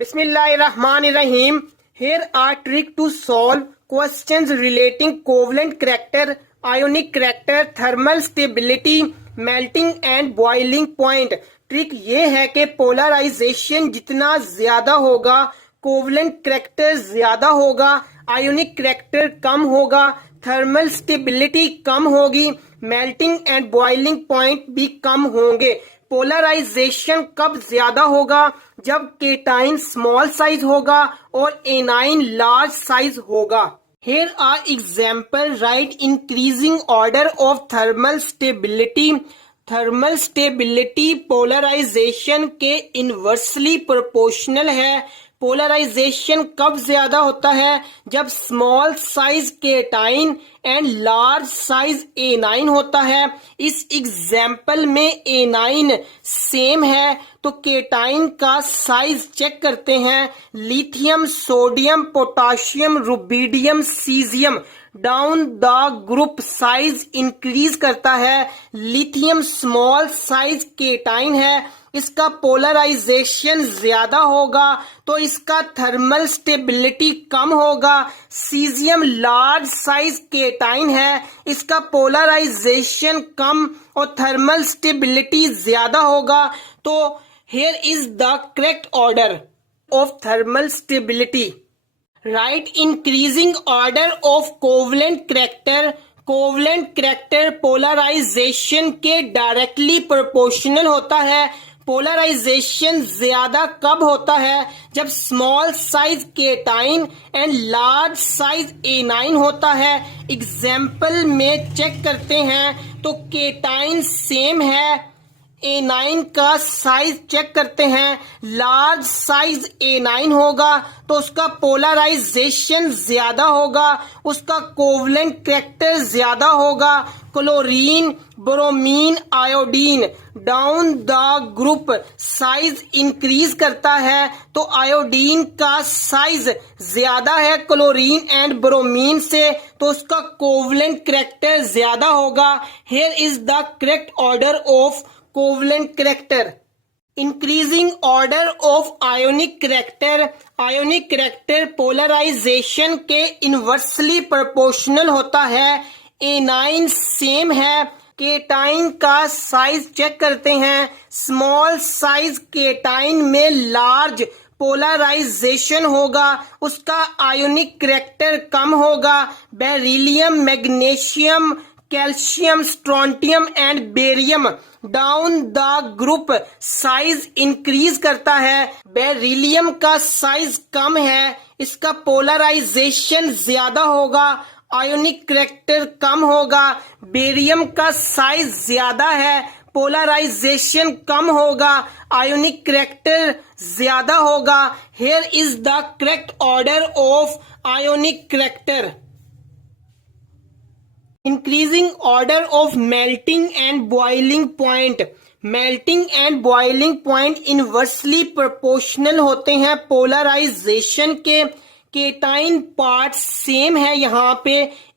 Bismillahirrahmanirrahim. Here are tricks to solve questions relating covalent character, ionic character, thermal stability, melting and boiling point. Trick ये है कि polarisation जितना ज्यादा होगा, covalent character ज्यादा होगा, आयोनिक करैक्टर कम होगा, थर्मल स्टेबिलिटी कम होगी, मेल्टिंग एंड बॉइलिंग पॉइंट भी कम होंगे। पोलराइजेशन कब ज्यादा होगा? जब केटाइन स्मॉल साइज होगा और एनाइन लार्ज साइज होगा। Here are example. Write increasing order of thermal stability. Thermal stability polarization के इनवर्सली प्रोपोर्शनल है। पोलराइजेशन कब ज्यादा होता है? जब small size cation and large size anion होता है। इस एग्जाम्पल में एनाइन सेम है तो केटाइन का साइज चेक करते हैं। Lithium, sodium, potassium, rubidium, caesium down the group size increase करता है। लिथियम स्मॉल साइज केटाइन है, इसका पोलराइजेशन ज्यादा होगा तो इसका थर्मल स्टेबिलिटी कम होगा। सीजियम लार्ज साइज केटाइन है, इसका पोलराइजेशन कम और थर्मल स्टेबिलिटी ज्यादा होगा। तो here is the correct order of thermal stability. Right increasing order of covalent character. Covalent character polarization के डायरेक्टली प्रोपोर्शनल होता है। पोलराइजेशन ज्यादा कब होता है? जब small size cation and large size anion होता है। एग्जाम्पल में चेक करते हैं तो केटाइन सेम है, एनाइन का साइज चेक करते हैं। लार्ज साइज एनाइन होगा तो उसका पोलराइजेशन ज्यादा होगा, उसका कोवलेंट करैक्टर ज्यादा होगा। Chlorine, bromine, iodine down the group size increase करता है तो आयोडीन का साइज ज्यादा है क्लोरीन एंड ब्रोमीन से तो उसका कोवलेंट करैक्टर ज्यादा होगा। Here is the correct order of covalent character. Increasing order of ionic character. Ionic character polarization के इनवर्सली प्रोपोर्शनल होता है। एनाइन सेम है, केटाइन का साइज चेक करते हैं। स्मॉल साइज केटाइन में लार्ज पोलराइजेशन होगा, उसका आयोनिक करैक्टर कम होगा। Beryllium, magnesium, calcium, strontium and barium down the group size increase करता है। बेरिलियम का साइज कम है, इसका पोलराइजेशन ज्यादा होगा, आयोनिक करैक्टर कम होगा। बेरियम का साइज ज्यादा है, पोलराइजेशन कम होगा, आयोनिक करैक्टर ज्यादा होगा। Here is the correct order of ionic character. Increasing order of melting and boiling point. Melting and boiling point inversely proportional होते हैं पोलराइजेशन के। केटाइन पार्ट सेम है, यहाँ पे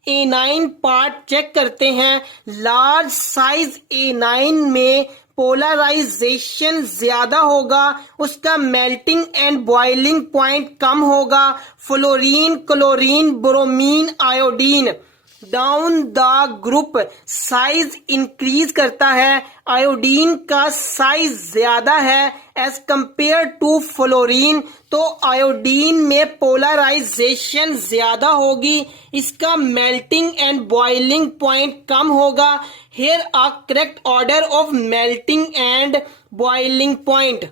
एनाइन पार्ट चेक करते हैं। लार्ज साइज एनाइन में polarisation ज्यादा होगा, उसका मेल्टिंग एंड बॉइलिंग पॉइंट कम होगा। Fluorine, chlorine, bromine, iodine down the group size increase करता है। आयोडीन का साइज ज्यादा है एज कंपेयर टू फ्लोरीन तो आयोडीन में पोलराइजेशन ज्यादा होगी, इसका मेल्टिंग एंड बॉइलिंग पॉइंट कम होगा। Here a correct order of melting and boiling point.